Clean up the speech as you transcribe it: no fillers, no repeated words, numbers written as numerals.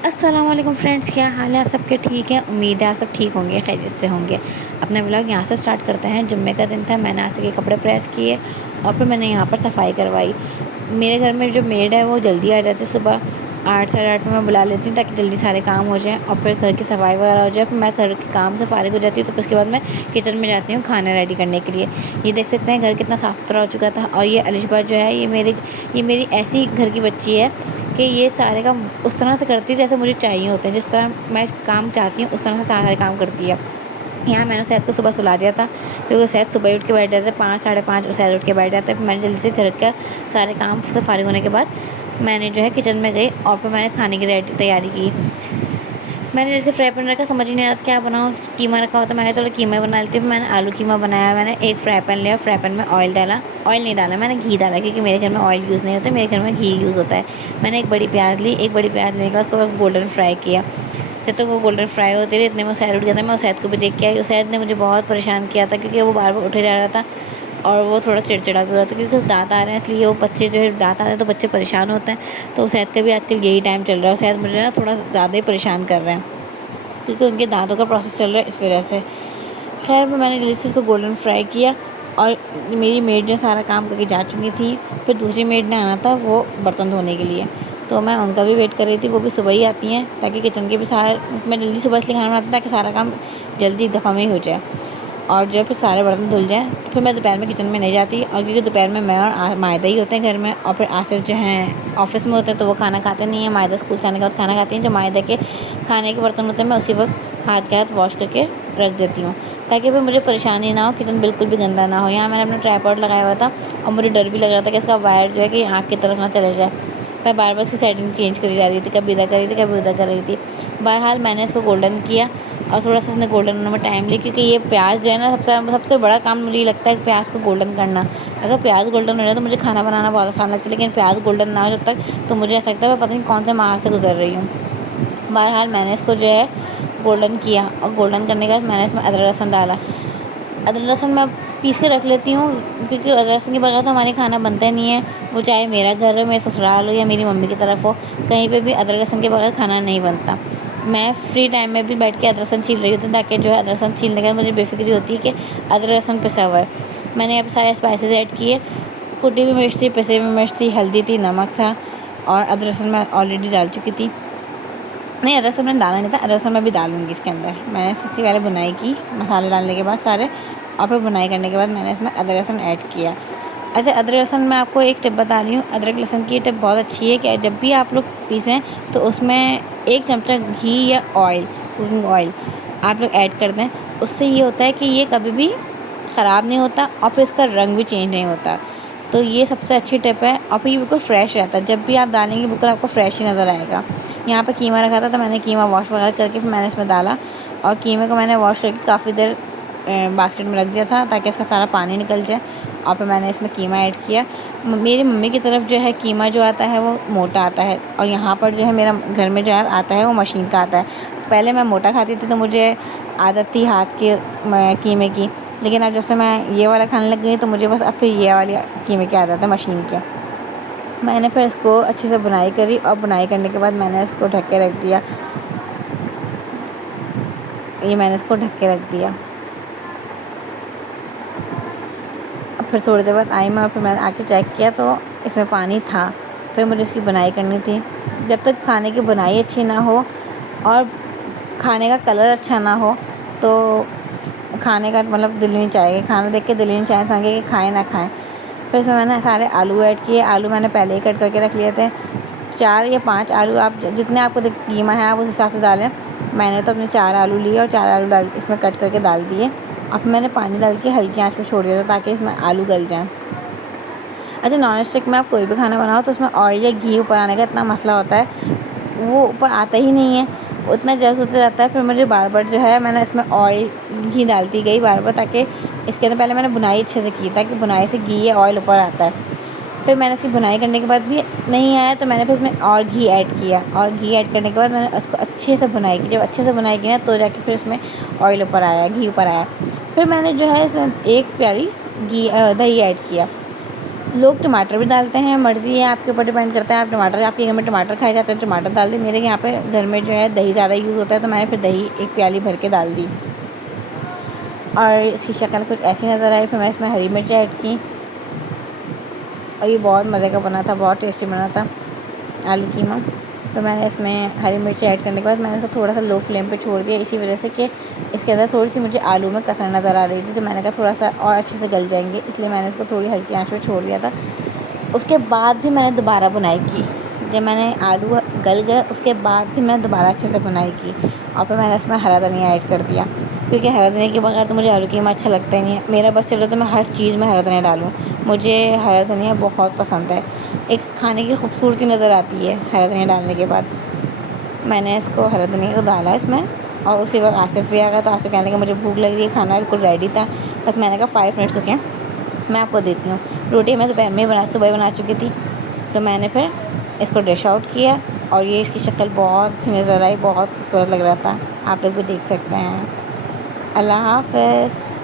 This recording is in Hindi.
अस्सलाम वालेकुम फ्रेंड्स, क्या हाल है? आप सबके ठीक हैं? उम्मीद है आप सब ठीक होंगे, खैरियत से होंगे। अपना व्लॉग यहाँ से स्टार्ट करते हैं। जुम्मे का दिन था, मैंने आज के कपड़े प्रेस किए और फिर मैंने यहाँ पर सफाई करवाई। मेरे घर में जो मेड है वो जल्दी आ जाती है, सुबह 8 साढ़े 8 में मैं बुला लेती हूँ ताकि जल्दी सारे काम हो जाएँ और फिर घर की सफाई वगैरह हो जाए। फिर मैं घर के काम से फारिग हो जाती हूँ, तो फिर उसके बाद मैं किचन में जाती हूँ खाना रेडी करने के लिए। ये देख सकते हैं घर कितना साफ़ सुथरा हो चुका था। और ये अलिशबा जो है, ये मेरी ऐसी घर की बच्ची है कि ये सारे काम उस तरह से करती है जैसे मुझे चाहिए होते हैं, जिस तरह मैं काम चाहती हूँ उस तरह से सारे काम करती है। यहाँ मैंने सैद को सुबह सुला दिया था क्योंकि सैद सुबह ही उठ के बैठ जाता है, 5 साढ़े 5 सैद उठ के बैठ जाता है। फिर मैंने जल्दी से घर का सारे काम से फारिग होने के बाद मैंने जो है किचन में गई और फिर मैंने खाने की तैयारी की। मैंने जैसे फ्राई पैन रखा, समझ ही नहीं आ रहा था क्या बनाऊँ। कीमा रखा होता, मैंने चलो कीमा बना लेती हूँ। मैंने आलू कीमा बनाया। मैंने एक फ्राई पैन लिया, फ्राई पैन में ऑयल डाला। ऑयल नहीं डाला, मैंने घी डाला क्योंकि मेरे घर में ऑयल यूज़ नहीं होता, मेरे घर में घी यूज़ होता है। मैंने एक बड़ी प्याज ली, एक बड़ी प्याज लेने के बाद उसको गोल्डन फ्राई किया। जब तक वो गोल्डन फ्राई होती रही इतने में सैद उठ गया था। मैं उस सैद को भी देख के आई। उस सैद ने मुझे बहुत परेशान किया था क्योंकि वो बार बार उठे जा रहा था और वो थोड़ा चिड़चिड़ा भी हो रहा था क्योंकि दांत आ रहे हैं, इसलिए वो बच्चे जो है दांत आ रहे हैं तो बच्चे परेशान होते हैं। तो सैद का भी आजकल यही टाइम चल रहा है। सैद मुझे ना थोड़ा ज़्यादा ही परेशान कर रहे हैं क्योंकि उनके दांतों का प्रोसेस चल रहा है, इस वजह से। खैर मैंने जल्दी से इसको गोल्डन फ्राई किया और मेरी मेड जो सारा काम करके जा चुकी थी। फिर दूसरी मेड ने आना था वो बर्तन धोने के लिए, तो मैं उनका भी वेट कर रही थी। वो भी सुबह ही आती हैं ताकि किचन के भी सारा, मैं जल्दी सुबह इसलिए खाना बनाती हूँ ताकि सारा काम जल्दी दफ़ा में ही हो जाए और जो है फिर सारे बर्तन धुल जाएँ। फिर मैं दोपहर में किचन में नहीं जाती और क्योंकि दोपहर में मैं और मायदा ही होते हैं घर में और फिर आसिफ जो हैं ऑफिस में होते हैं तो वो खाना खाते नहीं हैं। मायदा स्कूल से आने के बाद खाना खाती हैं। जो मायदा के खाने के बर्तन होते हैं मैं उसी वक्त हाथ के हाथ वॉश करके रख देती हूँ ताकि फिर मुझे परेशानी ना हो, किचन बिल्कुल भी गंदा ना हो। यहाँ मैंने अपना ट्राइपॉड लगाया हुआ था और मुझे डर भी लग रहा था कि इसका वायर जो है कि आँख की तरफ ना चले जाए। मैं बार बार इसकी सेटिंग चेंज करी जा रही थी, कभी इधर कर रही थी कभी उधर कर रही थी। बहरहाल मैंने इसको गोल्डन किया और थोड़ा सा इसने गोल्डन होने में टाइम लिया क्योंकि ये प्याज जो है ना सबसे बड़ा काम मुझे ये लगता है कि प्याज को गोल्डन करना। अगर प्याज गोल्डन हो जाए तो मुझे खाना बनाना बहुत आसान लगता है, लेकिन प्याज गोल्डन ना हो जब तक तो मुझे ऐसा लगता है मैं पता नहीं कौन से माह से गुजर रही हूँ। बहरहाल मैंने इसको जो है गोल्डन किया और गोल्डन करने के बाद मैंने इसमें अदरक लहसुन डाला। अदरक लहसुन मैं पीस के रख लेती हूँ क्योंकि अदरक लहसुन के बगैर तो हमारे खाना बनता ही नहीं है। वो चाहे मेरा घर हो, मेरे ससुराल हो या मेरी मम्मी की तरफ हो, कहीं पे भी अदरक लहसुन के बगैर खाना नहीं बनता। मैं फ्री टाइम में भी बैठ के अदरक लहसुन छील रही होती हूँ ताकि जो है अदरक लहसुन छीलने के बाद मुझे बेफिक्री होती है कि अदरक लहसुन पिसा हुआ है। मैंने यहाँ पे सारे स्पाइसेस ऐड किए। कुटी हुई मिर्च थी, पिसी हुई मिर्च थी, हल्दी थी, नमक था और अदरक लहसुन मैं ऑलरेडी डाल चुकी थी। नहीं, अदरक लहसुन मैंने डाला नहीं था, अदरक लहसुन मैं भी डालूँगी इसके अंदर। मैंने सबसे पहले बुनाई की मसाले डालने के बाद सारे और फिर बुनाई करने के बाद मैंने इसमें अदरक लहसुन ऐड किया। अच्छा, अदरक लहसुन मैं आपको एक टिप बता रही हूँ। अदरक लहसुन की टिप बहुत अच्छी है कि जब भी आप लोग पीसें तो उसमें 1 चमचा घी या ऑयल, कुकिंग ऑयल आप लोग ऐड कर दें। उससे ये होता है कि ये कभी भी ख़राब नहीं होता और फिर इसका रंग भी चेंज नहीं होता। तो ये सबसे अच्छी टिप है और फिर ये बिल्कुल फ्रेश रहता है। जब भी आप डालेंगे बिल्कुल आपको फ्रेश ही नज़र आएगा। यहाँ पे कीमा रखा था तो मैंने कीमा वॉश वगैरह करके फिर मैंने इसमें डाला और कीमे को मैंने वॉश करके काफ़ी देर बास्केट में रख दिया था ताकि इसका सारा पानी निकल जाए और फिर मैंने इसमें कीमा ऐड किया। मेरी मम्मी की तरफ जो है कीमा जो आता है वो मोटा आता है और यहाँ पर जो है मेरा घर में जो है आता है वो मशीन का आता है। पहले मैं मोटा खाती थी तो मुझे आदत थी हाथ के कीमे की, लेकिन अब जब से मैं ये वाला खाने लग गई तो मुझे बस अब फिर ये वाली कीमे की आदत है, मशीन के। मैंने फिर इसको अच्छे से बुनाई करी और बुनाई करने के बाद मैंने इसको ढक के रख दिया। ये मैंने इसको ढक के रख दिया। अब फिर थोड़ी देर बाद आई मैं और फिर मैंने आके चेक किया तो इसमें पानी था। फिर मुझे इसकी बुनाई करनी थी। जब तक खाने की बुनाई अच्छी ना हो और खाने का कलर अच्छा ना हो तो खाने का मतलब दिल नहीं चाहेगा, खाना देख के दिल नहीं चाहेगा कि खाएं ना खाएं। फिर इसमें मैंने सारे आलू ऐड किए। आलू मैंने पहले ही कट करके रख लिए थे। 4 या 5 आलू, आप जितने आपको कीमा है आप उस हिसाब से डालें। मैंने तो अपने 4 आलू लिए और 4 आलू डाल इसमें कट करके डाल दिए। अब मैंने पानी डाल के हल्की आंच पे छोड़ दिया था ताकि इसमें आलू गल जाएँ। अच्छा, नॉन स्टिक में आप कोई भी खाना बनाओ तो उसमें ऑयल या घी ऊपर आने का इतना मसला होता है, वो ऊपर आता ही नहीं है, उतना जल्द उतर जाता है। फिर मुझे बार बार जो है मैंने इसमें ऑयल घी डालती गई बार बार ताकि इसके अंदर पहले मैंने बुनाई अच्छे से की ताकि बुनाई से घी या ऑयल ऊपर आता है। फिर मैंने इसकी बुनाई करने के बाद भी नहीं आया तो मैंने फिर इसमें और घी ऐड किया और घी ऐड करने के बाद मैंने उसको अच्छे से बुनाई की। जब अच्छे से बुनाई की ना तो जाके फिर इसमें ऑयल ऊपर आया, घी ऊपर आया। फिर मैंने जो है इसमें 1 प्याली दही ऐड किया। लोग टमाटर भी डालते हैं, मर्ज़ी है, आपके ऊपर डिपेंड करता है। आप टमाटर, आपके घर में टमाटर खाए जाते हैं, टमाटर डाल दें। मेरे यहाँ पे घर में जो है दही ज़्यादा यूज़ होता है, तो मैंने फिर दही एक प्याली भर के डाल दी और इसकी शक्ल कुछ ऐसी नज़र आई। फिर मैं इसमें हरी मिर्च ऐड की और ये बहुत मज़े का बना था, बहुत टेस्टी बना था आलू कीमा। तो मैंने इसमें हरी मिर्च ऐड करने के बाद मैंने इसको थोड़ा सा लो फ्लेम पे छोड़ दिया, इसी वजह से कि इसके अंदर थोड़ी सी मुझे आलू में कसर नज़र आ रही थी। तो मैंने कहा थोड़ा सा और अच्छे से गल जाएंगे, इसलिए मैंने इसको थोड़ी हल्की आंच पे छोड़ दिया था। उसके बाद भी मैंने दोबारा बुनाई की। जब मैंने आलू गल गए उसके बाद भी मैंने दोबारा अच्छे से बुनाई की और फिर मैंने इसमें हरा धनिया ऐड कर दिया, क्योंकि हरा धनिया के बगैर तो मुझे आलू कीमा अच्छा लगता ही नहीं है। मेरा बस चलो तो मैं हर चीज़ में हरा धनिया डालूँ, मुझे हरा धनिया बहुत पसंद है। एक खाने की खूबसूरती नज़र आती है हरा धनिया डालने के बाद। मैंने इसको हरा धनिया को डाला इसमें और उसी वक्त आसिफ़ भी आ गया। तो आसिफ़ कहने लगा मुझे भूख लग रही है, खाना बिल्कुल रेडी था। बस मैंने कहा 5 मिनट्स रुके, मैं आपको देती हूँ। रोटी मैं दोपहर में सुबह बना चुकी थी। तो मैंने फिर इसको डिश आउट किया और ये इसकी शक्ल बहुत अच्छी नज़र आई, बहुत खूबसूरत लग रहा था। आप लोग भी देख सकते हैं। अल्लाह हाफ़िज़।